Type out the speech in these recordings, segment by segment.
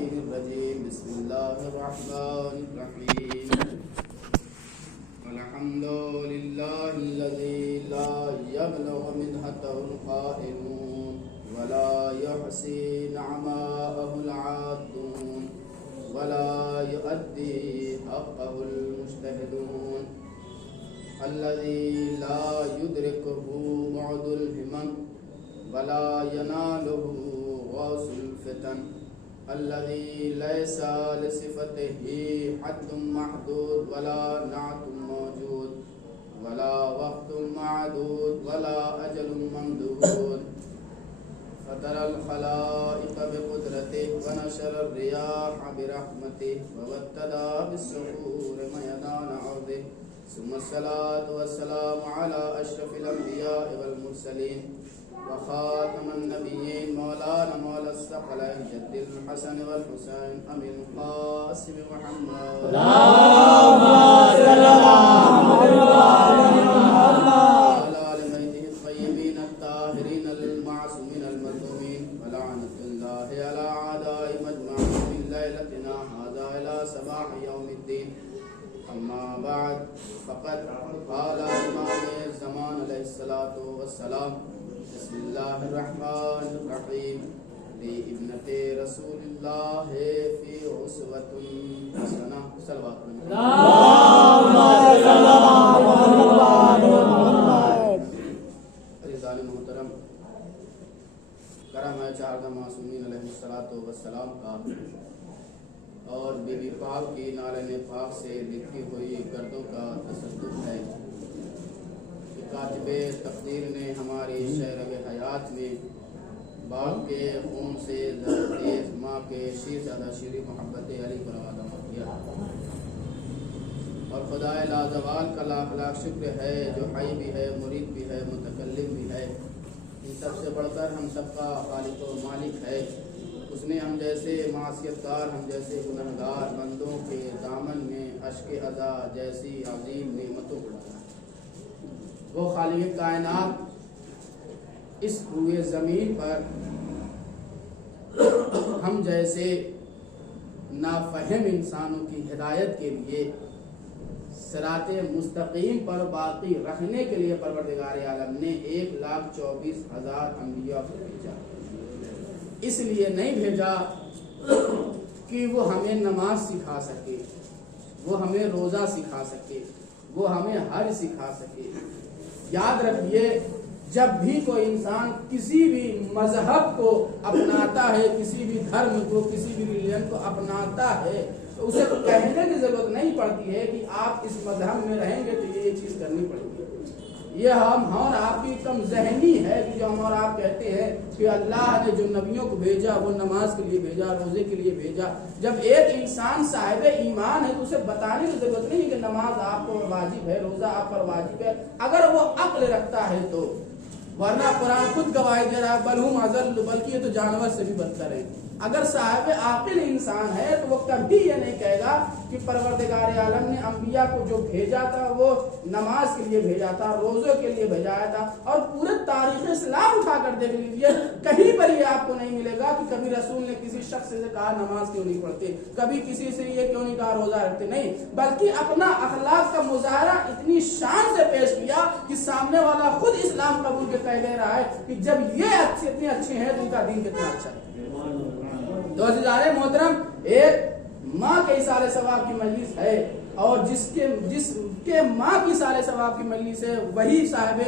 اللعين الرجيم بسم الله الرحمن الرحيم الحمد لله الذي لا يبلغ منحته القائلون ولا يحصي نعماءه العادون ولا يؤدي حقه المجتهدون الذي لا يدركه بعد الهمم ولا يناله غوث الفتن الذي ليس لصفته حد محدود ولا نعت موجود ولا وقت معدود ولا أجل ممدود فترى الخلائق بقدرته ونشر الرياح برحمته وابتدى بالسحور ميدان عرضه ثم الصلاة والسلام على أشرف الأنبياء والمرسلين وخاتم النبيين مولانا مولى الثقلين جد الحسن والحسين أبي القاسم محمد اللهم صل على محمد وعلى آل بيته الطيبين الطاهرين المعصومين المظلومين ولعنة الله على أعدائهم أجمعين من ليلتنا هذا إلى صباح يوم الدين أما بعد فقد قال إمام الزمان عليه الصلاة والسلام بسم الله الرحمن الرحيم لابنة رسول الله في عصوة حسنة صلوات اللهم صل على محمد رضوان محترم کرم ہے چار معصومین علیہ الصلوۃ والسلام کا اور بی بی پاک کی نالین پاک سے لکھی ہوئی گردوں کا تصدق ہے کہ کاتب تقدیر نے ہماری شعر حیات میں باپ کے خون سے تیز ماں کے شیر زیادہ شیری محبت علی کو روادہ کیا اور خدا لازوال کا لاکھ لاکھ شکر ہے جو حی بھی ہے مرید بھی ہے متکلم بھی ہے ان سب سے بڑھ کر ہم سب کا خالق و مالک ہے اس نے ہم جیسے معصیت کار ہم جیسے گنہگار بندوں کے دامن میں اشک ادا جیسی عظیم نعمتوں کو ڈالا وہ خالق کائنات اس روئے زمین پر ہم جیسے نافہم انسانوں کی ہدایت کے لیے صراط مستقیم پر باقی رکھنے کے لیے پروردگار عالم نے 1,24,000 انبیاء کو بھیجا اس لیے نہیں بھیجا کہ وہ ہمیں نماز سکھا سکے وہ ہمیں روزہ سکھا سکے وہ ہمیں حج سکھا سکے یاد رکھیے جب بھی کوئی انسان کسی بھی مذہب کو اپناتا ہے کسی بھی دھرم کو کسی بھی ریلیجن کو اپناتا ہے تو اسے کہنے کی ضرورت نہیں پڑتی ہے کہ آپ اس مذہب میں رہیں گے تو یہ چیز کرنی پڑے گی یہ ہم اور آپ کی کم ذہنی ہے کہ جو ہم اور آپ کہتے ہیں کہ اللہ نے جو نبیوں کو بھیجا وہ نماز کے لیے بھیجا روزے کے لیے بھیجا جب ایک انسان صاحب ایمان ہے تو اسے بتانے کی ضرورت نہیں کہ نماز آپ کو واجب ہے روزہ آپ پر واجب ہے اگر وہ عقل رکھتا ہے تو ورنہ قرآن خود گواہی دے رہا ہے بل ہم اضل بلکہ یہ تو جانور سے بھی بدتر ہے اگر صاحب عاقل انسان ہے تو وہ کبھی یہ نہیں کہے گا کہ پروردگار عالم نے انبیاء کو جو بھیجا تھا وہ نماز کے لیے بھیجا تھا روزوں کے لیے بھیجایا تھا اور پورے تاریخ اسلام اٹھا کر دیکھ لیجیے کہیں پر یہ آپ کو نہیں ملے گا کہ کبھی رسول نے کسی شخص سے کہا نماز کیوں نہیں پڑھتے کبھی کسی سے یہ کیوں نہیں کہا روزہ رکھتے نہیں بلکہ اپنا اخلاق کا مظاہرہ اتنی شان سے پیش کیا کہ سامنے والا خود اسلام قبول کے کہہ دے رہا ہے کہ جب یہ اتنے اچھے ہیں تو ان کا دین کتنا اچھا ہے تو عزیزان محترم ایک ماں کے اصالہ ثواب کی مجلس ہے اور جس کے ماں کی اصالہ ثواب کی مجلس ہے وہی صاحب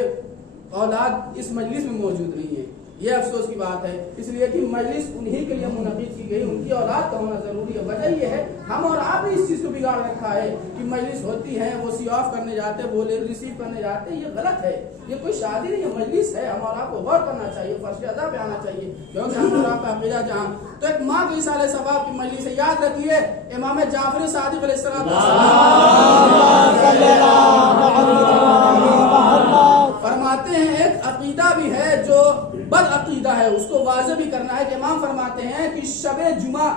اولاد اس مجلس میں موجود نہیں ہے یہ افسوس کی بات ہے اس لیے کہ مجلس انہی کے لیے منعقد کی گئی ان کی اولاد کا ہونا ضروری ہے وجہ یہ ہے ہم اور آپ نے اس چیز کو بگاڑ رکھا ہے کہ مجلس ہوتی ہے وہ سی آف کرنے جاتے وہ ریسیو کرنے جاتے یہ غلط ہے یہ کوئی شادی نہیں ہے مجلس ہے ہم اور آپ کو غور کرنا چاہیے فرش ادا پہ آنا چاہیے کیونکہ ہم اور آپ کا عقیدہ جہاں تو ایک ماں کے اصالہ ثواب کی مجلس ہے یاد رکھیے امام جعفر صادق علیہ السلام فرماتے ہیں ایک عقیدہ بھی ہے جو بد عقیدہ ہے اس کو واضح بھی کرنا ہے کہ امام فرماتے ہیں کہ شب جمعہ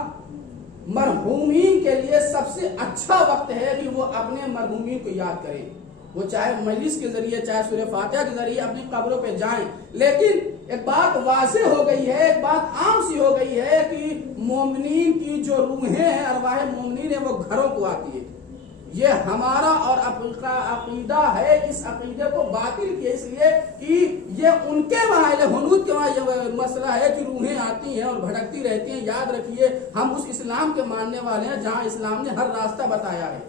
مرحومین کے لیے سب سے اچھا وقت ہے کہ وہ اپنے مرحومین کو یاد کریں وہ چاہے مجلس کے ذریعے چاہے سورہ فاتحہ کے ذریعے اپنی قبروں پہ جائیں لیکن ایک بات واضح ہو گئی ہے، ایک بات عام سی ہو گئی ہے کہ مومنین کی جو روحیں ہیں، ارواح مومنین ہیں، وہ گھروں کو آتی ہے۔ یہ ہمارا اور عقیدہ ہے، اس عقیدے کو باطل کیا اس لیے کہ یہ ان کے وہاں ہنود کے وہاں یہ مسئلہ ہے کہ روحیں آتی ہیں اور بھٹکتی رہتی ہیں۔ یاد رکھیے ہم اس اسلام کے ماننے والے ہیں جہاں اسلام نے ہر راستہ بتایا ہے۔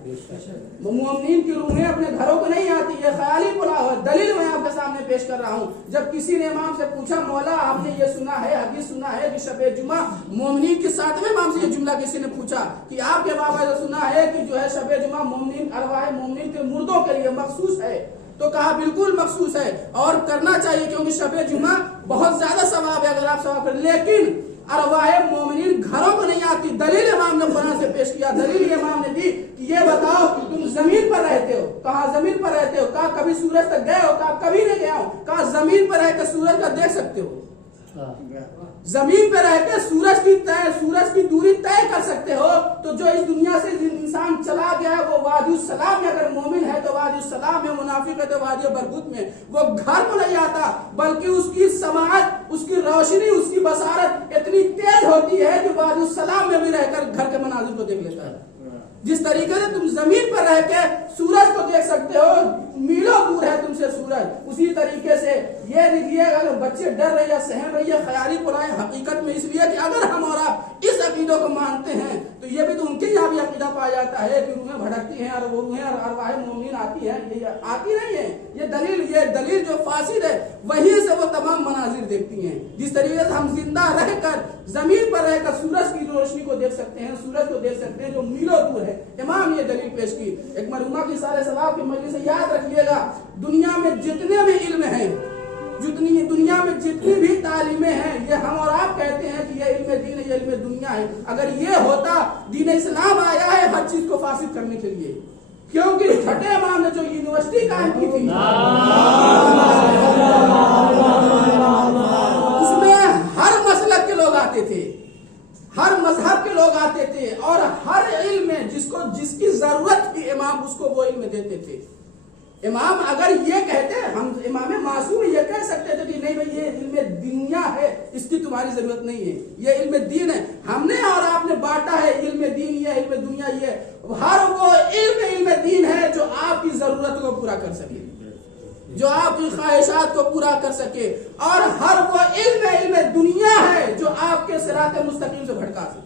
مومنین کی روحیں اپنے گھروں کو نہیں آتی، یہ خیالی بلا ہوا دلیل میں آپ کے سامنے پیش کر رہا ہوں۔ جب کسی نے امام سے پوچھا مولا ہم نے یہ سنا ہے، حدیث سنا ہے کہ شب جمعہ مومنین کے 7ویں امام سے یہ جملہ کسی نے پوچھا کہ آپ کے بابا نے سنا ہے کہ جو ہے شب جمعہ مومنین ارواح مومنین کے مردوں کے لیے مخصوص ہے، تو کہا بالکل مخصوص ہے اور کرنا چاہیے کیونکہ شب جمعہ بہت زیادہ ثواب ہے اگر آپ ثواب کریں، لیکن ارواح مومنین گھروں کو نہیں آتی۔ دلیل امام نے قرآن سے پیش کیا، دلیل امام نے دی کہ یہ بتاؤ کہ تم زمین پر رہتے ہو، کہا زمین پر رہتے ہو، کہا کبھی سورج تک گئے ہو، کہا کبھی نہیں گیا ہوں، کہا زمین پر رہ کے سورج کا دیکھ سکتے ہو، زمین پہ رہ کے سورج کی دوری طے کر سکتے ہو، تو جو اس دنیا سے انسان چلا گیا ہے وہ وادی السلام میں اگر مومن ہے تو وادی السلام میں، منافق ہے تو وادی برغوت میں، وہ گھر کو نہیں آتا بلکہ اس کی سماعت، اس کی روشنی، اس کی بصارت اتنی تیز ہوتی ہے کہ وادی السلام میں بھی رہ کر گھر کے مناظر کو دیکھ لیتا ہے۔ جس طریقے سے تم زمین پر رہ کے سورج کو دیکھ سکتے ہو، میلوں دور ہے تم سے سورج، اسی طریقے سے یہ دیکھیے اگر بچے ڈر رہے یا سہم رہی ہے خیالی پلائیں حقیقت میں، اس لیے کہ اگر ہم اور آپ اس عقیدوں کو مانتے ہیں تو یہ بھی تو ان کے یہاں بھی عقیدہ پایا جاتا ہے کہ روحیں بھٹکتی ہیں اور وہ روحیں ارواح مومنین آتی ہیں، یہ آتی نہیں ہے، یہ دلیل جو فاسد ہے وہیں سے وہ تمام مناظر دیکھتی ہیں۔ جس طریقے سے ہم زندہ رہ کر زمین پر رہ کر سورج کی روشنی کو دیکھ سکتے ہیں، سورج کو دیکھ سکتے ہیں جو میلوں دور ہے، امام یہ دلیل پیش کی۔ ایک مرحومہ کی سارے ثواب کی مجلس سے یاد رکھیے گا، دنیا میں جتنے بھی علم ہیں، دنیا میں جتنی بھی تعلیمیں ہیں، یہ ہم اور آپ کہتے ہیں کہ یہ علم دین ہے، یہ علم دنیا ہے، اگر یہ ہوتا دین اسلام آیا ہے ہر چیز کو فاسد کرنے کے لیے، کیونکہ چھٹے امام نے جو یونیورسٹی قائم کی تھی اس میں ہر مسلک کے لوگ آتے تھے، ہر مذہب کے لوگ آتے تھے، اور ہر علم میں جس کی ضرورت تھی امام اس کو وہ علم دیتے تھے۔ امام اگر یہ کہتے، ہم امام معصوم یہ کہہ سکتے تھے کہ نہیں بھائی یہ علم دنیا ہے، اس کی تمہاری ضرورت نہیں ہے، یہ علم دین ہے، ہم نے اور آپ نے بانٹا ہے علم دین یہ، علم دنیا یہ، ہر وہ علم دین ہے جو آپ کی ضرورت کو پورا کر سکے، جو آپ کی خواہشات کو پورا کر سکے، اور ہر وہ علم دنیا ہے جو آپ کے صراط مستقیم سے بھٹکا سکے۔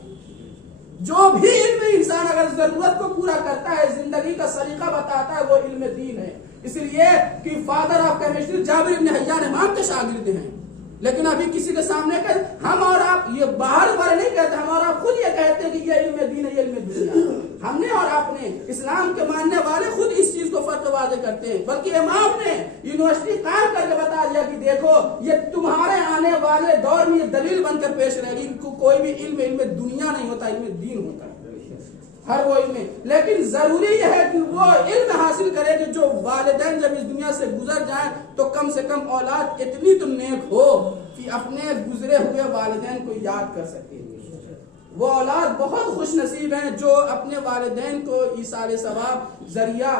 جو بھی علم انسان اگر ضرورت کو پورا کرتا ہے، زندگی کا سلیقہ بتاتا ہے، وہ علم دین ہے۔ اس لیے کہ فادر آف کیمسٹری جابر بن حیان امام کے شاگرد ہیں، لیکن ابھی کسی کے سامنے ہم اور آپ یہ باہر بار نہیں کہتے، ہم اور آپ خود یہ کہتے ہیں کہ یہ علم دین ہے، یہ علم دنیا ہے۔ ہم نے اور آپ نے، اسلام کے ماننے والے خود اس چیز کو فرق واضح کرتے ہیں، بلکہ امام نے یونیورسٹی قائم کر کے بتا دیا کہ دیکھو یہ تمہارے آنے والے دور میں یہ دلیل بن کر پیش رہے گی، کوئی بھی علم دنیا نہیں ہوتا، علم دین ہوتا ہے، ہر وہ علم۔ لیکن ضروری یہ ہے کہ وہ علم حاصل کرے کہ جو والدین جب اس دنیا سے گزر جائیں تو کم سے کم اولاد اتنی تو نیک ہو کہ اپنے گزرے ہوئے والدین کو یاد کر سکے۔ وہ اولاد بہت خوش نصیب ہیں جو اپنے والدین کو ایصال ثواب ذریعہ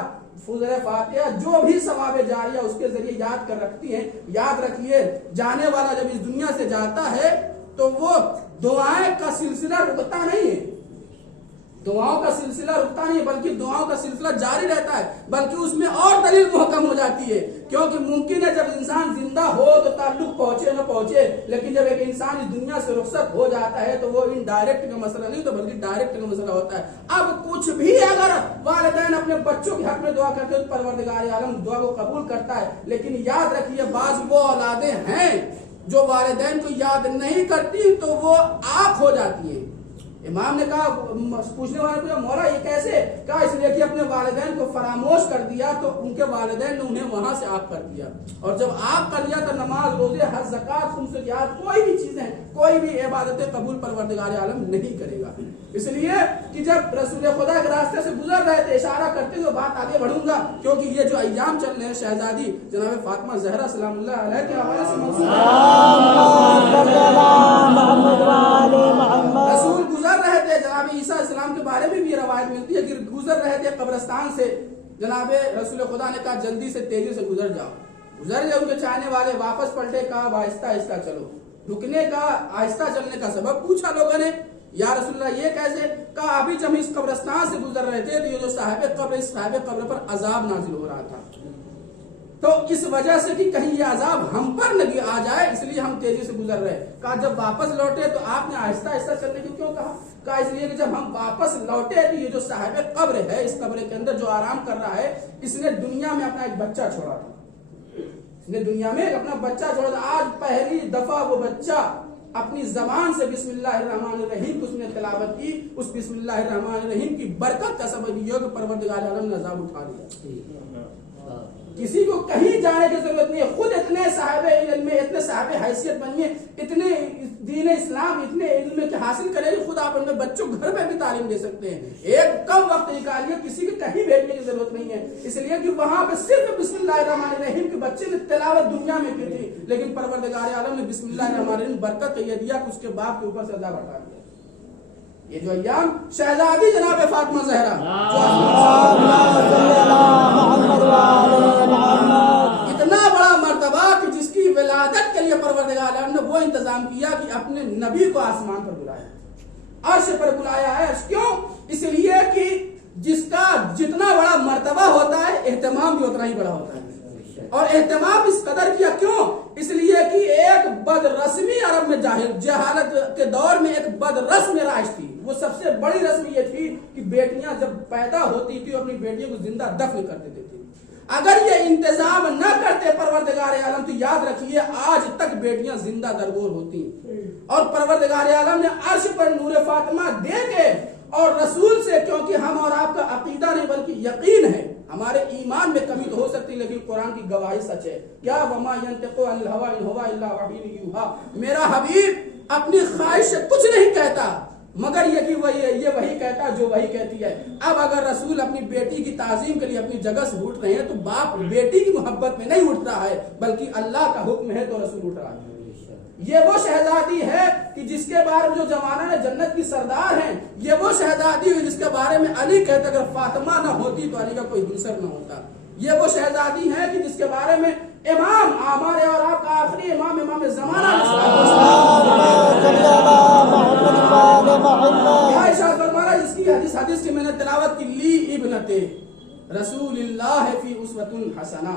فضل فاتحہ جو بھی ثواب جاریہ اس کے ذریعے یاد کر رکھتی ہیں۔ یاد رکھیے جانے والا جب اس دنیا سے جاتا ہے تو وہ دعائیں کا سلسلہ رکتا نہیں ہے، دعاؤں کا سلسلہ رکتا نہیں بلکہ دعاؤں کا سلسلہ جاری رہتا ہے، بلکہ اس میں اور دلیل محکم ہو جاتی ہے، کیونکہ ممکن ہے جب انسان زندہ ہو تو تعلق پہنچے نہ پہنچے، لیکن جب ایک انسان اس دنیا سے رخصت ہو جاتا ہے تو وہ انڈائریکٹ کا مسئلہ نہیں تو بلکہ ڈائریکٹ کا مسئلہ ہوتا ہے۔ اب کچھ بھی اگر والدین اپنے بچوں کے حق میں دعا کرتے ہیں تو پروردگار عالم دعا کو قبول کرتا ہے، لیکن یاد رکھیے بعض وہ اولادیں ہیں جو والدین کو یاد نہیں کرتی تو وہ آنکھ ہو جاتی ہیں۔ امام نے کہا، پوچھنے والے نے پوچھا مولا یہ کیسے؟ کہا اس لیے کہ اپنے والدین کو فراموش کر دیا تو ان کے والدین نے انہیں وہاں سے آف کر دیا، اور جب آف کر دیا تو نماز روزے حج زکات خمسیات کوئی بھی چیزیں کوئی بھی عبادتیں قبول پروردگار عالم نہیں کرے گا۔ اس لیے کہ جب رسول خدا کے راستے سے گزر رہے تھے اشارہ کرتے ہوئے بات آگے بڑھوں گا، کیونکہ یہ جو ایام چل رہے ہیں شہزادی جناب فاطمہ زہرا سلام اللہ علیہ کے حوالے سے منسوب رسول گزر رہے تھے، جناب عیسیٰ السلام کے بارے میں بھی یہ روایت ملتی ہے کہ گزر رہے تھے قبرستان سے، جناب رسول خدا نے کہا جلدی سے تیزی سے گزر جاؤ، گزر گئے ان کے چاہنے والے، واپس پلٹے، کہا آہستہ آہستہ چلو. رکنے کا، آہستہ چلنے کا سبب پوچھا لوگوں نے، یا رسول اللہ یہ کیسے؟ کہا ابھی جب ہم اس قبرستان سے گزر رہے تھے تو یہ جو صاحب قبر، اس صاحب قبر پر عذاب نازل ہو رہا تھا، تو اس وجہ سے کہ کہیں یہ عذاب ہم پر نہ آ جائے اس لیے ہم تیزی سے گزر رہے. کہا جب واپس لوٹے تو آپ نے آہستہ آہستہ چلنے کو کیوں کہا؟ کہا اس لیے کہ جب ہم واپس لوٹے تو یہ جو صاحب قبر ہے، اس قبر کے اندر جو آرام کر رہا ہے، اس نے دنیا میں اپنا ایک بچہ چھوڑا تھا. اس نے دنیا میں اپنا بچہ چھوڑا تھا. آج پہلی دفعہ وہ بچہ اپنی زبان سے بسم اللہ الرحمن الرحیم اس نے تلاوت کی. اس بسم اللہ الرحمن الرحیم کی برکت کا سبب یہ کہ پروردگار عالم نے عذاب اٹھا لیا. کسی کو کہیں جانے کی ضرورت نہیں ہے. خود اتنے صاحب علم میں، اتنے صاحب حیثیت بنیے، اتنے دین اسلام، اتنے علم کے حاصل کریں کہ خود آپ اپنے بچوں گھر میں بھی تعلیم دے سکتے ہیں. ایک کم وقت نکالیے، کسی کو کہیں بھیجنے کی ضرورت نہیں ہے. اس لیے کہ وہاں پہ صرف بسم اللہ الرحمن الرحیم کے بچے نے تلاوت دنیا میں کی تھی، لیکن پروردگار عالم نے بسم اللہ الرحمن الرحیم برکت یہ دیا کہ اس کے باپ کے اوپر سے عذاب ہٹا دیا. یہ جو ایام شہزادی جناب فاطمہ زہرا اتنا بڑا مرتبہ کہ جس کی ولادت کے لیے پروردگار عالم نے وہ انتظام کیا کہ اپنے نبی کو آسمان پر بلایا، عرش پر بلایا ہے. کیوں؟ اس لیے کہ جس کا جتنا بڑا مرتبہ ہوتا ہے اہتمام بھی اتنا ہی بڑا ہوتا ہے. اور اہتمام اس قدر کیا کیوں؟ اس لیے کہ ایک بد رسمی عرب میں جہالت کے دور میں ایک بد رسم رائج تھی. وہ سب سے بڑی رسم یہ تھی کہ بیٹیاں جب پیدا ہوتی تھی اپنی بیٹیوں کو زندہ دفن کر دیتی تھی. اگر یہ انتظام نہ کرتے پروردگار عالم تو یاد رکھیے آج تک بیٹیاں زندہ درگور ہوتی. اور پروردگار عالم نے عرش پر نور فاطمہ دے کے اور رسول سے، کیونکہ ہم اور آپ کا عقیدہ نہیں بلکہ یقین ہے، ہمارے ایمان میں کمی تو ہو سکتی لیکن قرآن کی گواہی سچ ہے. کیا وما ينطق عن الهوى ان هو الا وحی یوحى، میرا حبیب اپنی خواہش سے کچھ نہیں کہتا مگر یہ کہ یہ وہی کہتا جو وہی کہتی ہے. اب اگر رسول اپنی بیٹی کی تعظیم کے لیے اپنی جگہ سے اٹھ رہے ہیں تو باپ بیٹی کی محبت میں نہیں اٹھ رہا ہے بلکہ اللہ کا حکم ہے تو رسول اٹھ رہا ہے. یہ وہ شہزادی ہے کہ جس کے بارے میں جو زمانہ نے جنت کی سردار ہیں، یہ وہ شہزادی ہے جس کے بارے میں علی کہتا اگر فاطمہ نہ ہوتی تو علی کا کوئی دوسر نہ ہوتا. یہ وہ شہزادی ہے کہ جس کے بارے میں امام ہمارے اور آپ کا آخری امام، امام زمانہ جس کی حدیث کی میں نے تلاوت کی، لی ابنت رسول اللہ فی اسوۃ حسنہ.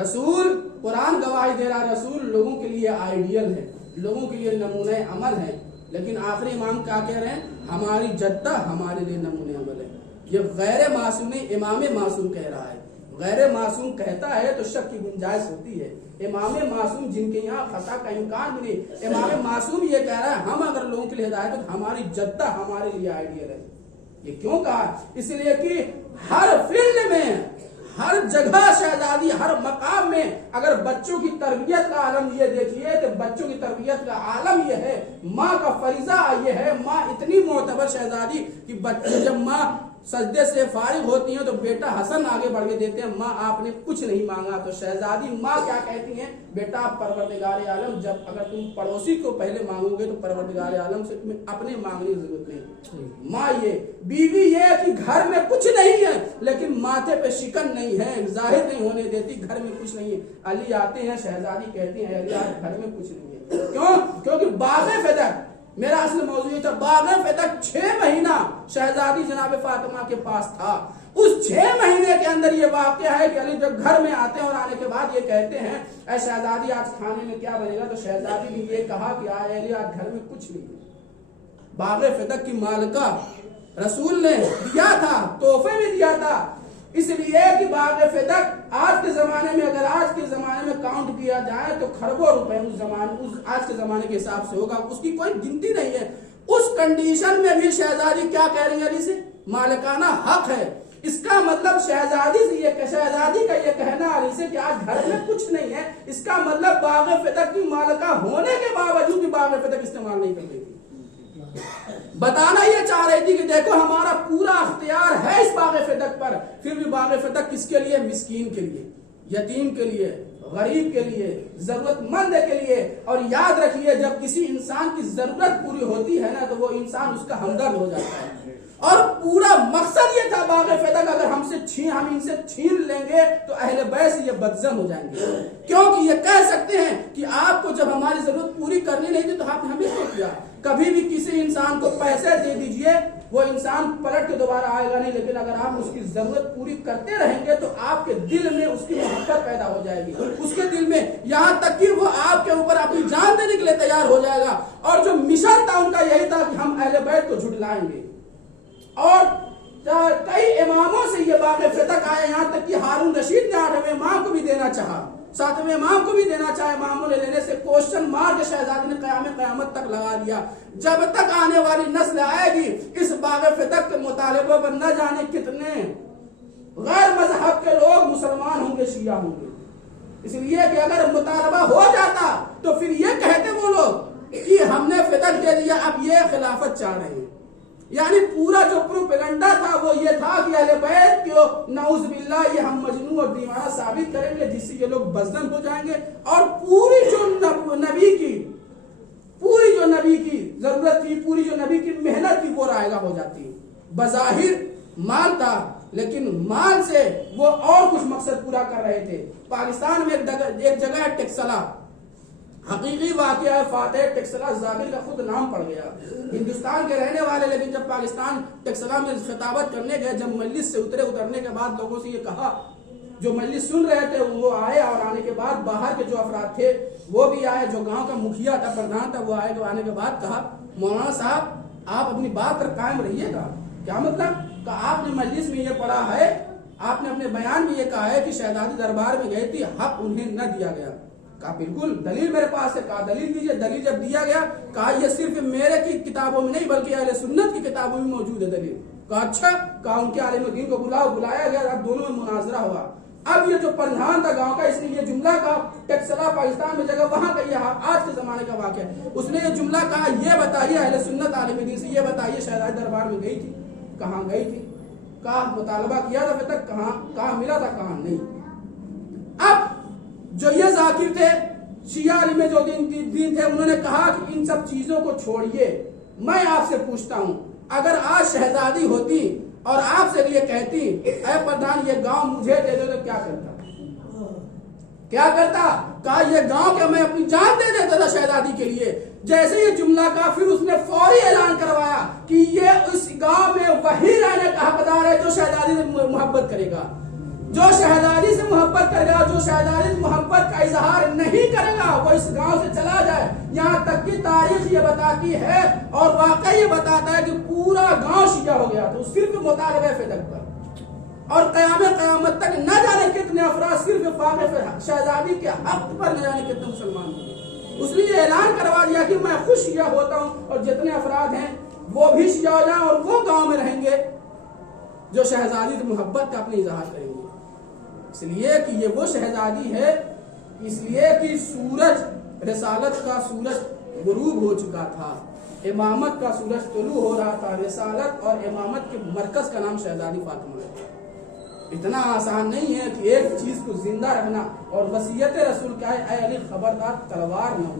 رسول قرآن گواہی دے رہا، رسول لوگوں کے لیے آئیڈیل ہے، لوگوں کے لیے نمونہ عمل ہے. لیکن آخری امام کیا کہہ رہے ہیں؟ ہماری جدہ ہمارے لیے نمونہ عمل ہے. یہ غیر معصوم نہیں، امام معصوم کہہ رہا ہے. غیر معصوم کہتا ہے تو شک کی گنجائش ہوتی ہے. امام معصوم جن کے یہاں خطا کا امکان بھی نہیں، امام معصوم یہ کہہ رہا ہے ہم اگر لوگوں کے لیے ہدایت تو ہماری جدہ ہمارے لیے آئیڈیل ہے. یہ کیوں کہا؟ اس لیے کہ ہر فیلڈ میں، ہر جگہ شہزادی، ہر مقام میں اگر بچوں کی تربیت کا عالم یہ دیکھیے تو بچوں کی تربیت کا عالم یہ ہے، ماں کا فریضہ یہ ہے. ماں اتنی معتبر شہزادی کہ بچے جب ماں سجدے سے فارغ ہوتی ہیں تو بیٹا حسن آگے بڑھ کے دیتے ہیں، ماں آپ نے کچھ نہیں مانگا تو شہزادی ماں کیا کہتی ہیں؟ بیٹا پروردگار عالم جب اگر تم پڑوسی کو پہلے مانگو گے تو پروردگار عالم سے تمہیں اپنے مانگنے کی ضرورت نہیں. ماں یہ، بیوی یہ کہ گھر میں کچھ نہیں ہے لیکن ماتھے پہ شکن نہیں ہے، ظاہر نہیں ہونے دیتی گھر میں کچھ نہیں ہے. علی آتے ہیں، شہزادی کہتی ہیں علی آج گھر میں کچھ نہیں ہے. کیوں؟ کیونکہ باغ فدق، میرا اصل موضوع یہ تھا، باغ فدق 6 مہینہ شہزادی جناب فاطمہ کے پاس تھا. اس 6 مہینے کے اندر یہ واقعہ ہے کہ علی جب گھر میں آتے ہیں اور آنے کے بعد یہ کہتے ہیں اے شہزادی آج کھانے میں کیا بنے گا؟ تو شہزادی نے یہ کہا کہ علی آج گھر میں کچھ نہیں. باغ فدق کی مالکہ رسول نے دیا تھا، تحفے میں دیا تھا. اس لیے کہ باغ فدق آج کے زمانے میں، اگر آج کے زمانے میں کاؤنٹ کیا جائے تو کھربوں روپے آج کے زمانے کے حساب سے ہوگا، اس کی کوئی گنتی نہیں ہے. اس کنڈیشن میں بھی شہزادی کیا کہہ رہی ہے علی سے؟ مالکانہ حق ہے. اس کا مطلب شہزادی کا یہ کہنا علی سے کہ آج گھر میں کچھ نہیں ہے، اس کا مطلب باغ فدق کی مالکہ ہونے کے باوجود بھی باغ فدق استعمال نہیں کر رہی تھی. بتانا یہ چاہ رہی تھی کہ دیکھو ہمارا پورا اختیار ہے اس باغ فدق پر، پھر بھی باغ فدق کس کے لیے؟ مسکین کے لیے، یتیم کے لیے، غریب کے لیے، ضرورت مند کے لیے. اور یاد رکھیے جب کسی انسان کی ضرورت پوری ہوتی ہے نا تو وہ انسان اس کا ہمدرد ہو جاتا ہے. اور پورا مقصد یہ تھا باغ فتح کا، اگر ہم ان سے چھین لیں گے تو اہل بیت سے یہ بدظن ہو جائیں گے، کیونکہ یہ کہہ سکتے ہیں کہ آپ کو جب ہماری ضرورت پوری کرنی نہیں تھی تو آپ نے ہمیں کیوں کیا. کبھی بھی کسی انسان کو پیسے دے دیجئے، وہ انسان پلٹ کے دوبارہ آئے گا نہیں، لیکن اگر آپ اس کی ضرورت پوری کرتے رہیں گے تو آپ کے دل میں اس کی محبت پیدا ہو جائے گی، اس کے دل میں، یہاں تک کہ وہ آپ کے اوپر اپنی جان دینے کے لیے تیار ہو جائے گا. اور جو مشن تھا ان کا یہی تھا کہ ہم اہل بیت کو جھٹلائیں گے. اور کئی اماموں سے یہ باغ فتح آئے، یہاں تک کہ ہارون رشید نے 8ویں امام کو بھی دینا چاہا، 7ویں امام کو بھی دینا چاہے. اماموں نے لینے سے کوشچن مار کے شہزادی نے قیامت تک لگا دیا. جب تک آنے والی نسل آئے گی اس باغ فتح کے مطالبوں پر نہ جانے کتنے غیر مذہب کے لوگ مسلمان ہوں گے، شیعہ ہوں گے. اس لیے کہ اگر مطالبہ ہو جاتا تو پھر یہ کہتے وہ لوگ کہ ہم نے فتح دے دیا، اب یہ خلافت چاہ رہے ہیں. یعنی پورا جو پروپیگنڈا تھا وہ یہ تھا کہ اہل بیت کو نعوذ باللہ یہ ہم مجنون اور دیوانہ ثابت کریں گے، جس سے یہ لوگ بزدل ہو جائیں گے. اور پوری جو نبی کی ضرورت تھی، پوری جو نبی کی محنت تھی وہ رائگاں ہو جاتی. بظاہر مال تھا لیکن مال سے وہ اور کچھ مقصد پورا کر رہے تھے. پاکستان میں ایک جگہ ہے ٹیکسلا، حقیقی واقعہ ہے. فاتح ٹیکسلا زاگر کا خود نام پڑ گیا، ہندوستان کے رہنے والے، لیکن جب پاکستان ٹیکسلا میں خطابت کرنے گئے، جب مجلس سے اترنے کے بعد لوگوں سے یہ کہا، جو مجلس سن رہے تھے وہ آئے، اور آنے کے بعد باہر کے جو افراد تھے وہ بھی آئے، جو گاؤں کا مکھیا تھا، پردھان تھا، وہ آئے. تو آنے کے بعد کہا مولانا صاحب آپ اپنی بات پر قائم رہیے گا. کیا مطلب؟ کہ آپ نے مجلس میں یہ پڑھا ہے، آپ نے اپنے بیان میں یہ کہا ہے کہ شہزادی دربار میں گئی تھی، حق انہیں نہ دیا گیا. کہا بالکل، دلیل میرے پاس ہے. کہا دلیل دیجئے. دلیل جب دیا گیا کہا یہ صرف میرے کی کتابوں میں نہیں بلکہ اہل سنت کی کتابوں میں موجود ہے دلیل. کہا اچھا. کہا ان کے عالم دین کو بلایا گیا. اب دونوں میں مناظرہ ہوا. اب یہ جو پردھان تھا گاؤں کا، اس نے یہ جملہ کہا، ٹیکسلا پاکستان میں جگہ وہاں کا یہ آج کے زمانے کا واقعہ ہے. اس نے یہ جملہ کہا، یہ بتائیے اہل سنت عالم دین سے، یہ بتائیے شہزادی دربار میں گئی تھی؟ کہاں گئی تھی؟ کہا مطالبہ کیا تھا فتح؟ کہاں ملا تھا؟ کہاں نہیں. اب جو یہ ذاکر تھے، شیعہ علی میں جو دین تھے، انہوں نے کہا کہ ان سب چیزوں کو چھوڑیے. میں آپ سے پوچھتا ہوں، اگر آج شہزادی ہوتی اور آپ سے یہ کہتی اے پردھان یہ گاؤں مجھے دے دو، تو کیا کرتا؟ کہا یہ گاؤں کہ میں اپنی جان دے دیتا تھا شہزادی کے لیے. جیسے یہ جملہ کہا پھر اس نے فوری اعلان کروایا کہ یہ اس گاؤں میں وہی رہنے کا حقدار ہے جو شہزادی سے محبت کرے گا. جو شہزادی سے محبت کرے گا، جو شہزادی سے محبت کا اظہار نہیں کرے گا، وہ اس گاؤں سے چلا جائے. یہاں تک کہ تاریخ یہ بتاتی ہے اور واقعہ یہ بتاتا ہے کہ پورا گاؤں شیعہ ہو گیا تو صرف مطالبہ فتح پر. اور قیامت تک نہ جانے کتنے افراد صرف شہزادی کے حق پر نہ جانے کتنے مسلمان ہوں گے. اس لیے اعلان کروا دیا کہ میں خود شیعہ ہوتا ہوں اور جتنے افراد ہیں وہ بھی شیعہ ہو جائیں اور وہ گاؤں میں رہیں گے جو شہزادی سے محبت کا اپنے اظہار کریں گے. اس لیے کہ یہ وہ شہزادی ہے، اس لیے کہ سورج رسالت کا سورج غروب ہو چکا تھا، امامت کا سورج طلوع ہو رہا تھا. رسالت اور امامت کے مرکز کا نام شہزادی فاطمہ ہے. اتنا آسان نہیں ہے کہ ایک چیز کو زندہ رکھنا. اور وصیت رسول کیا ہے؟ اے علی خبردار تلوار نہ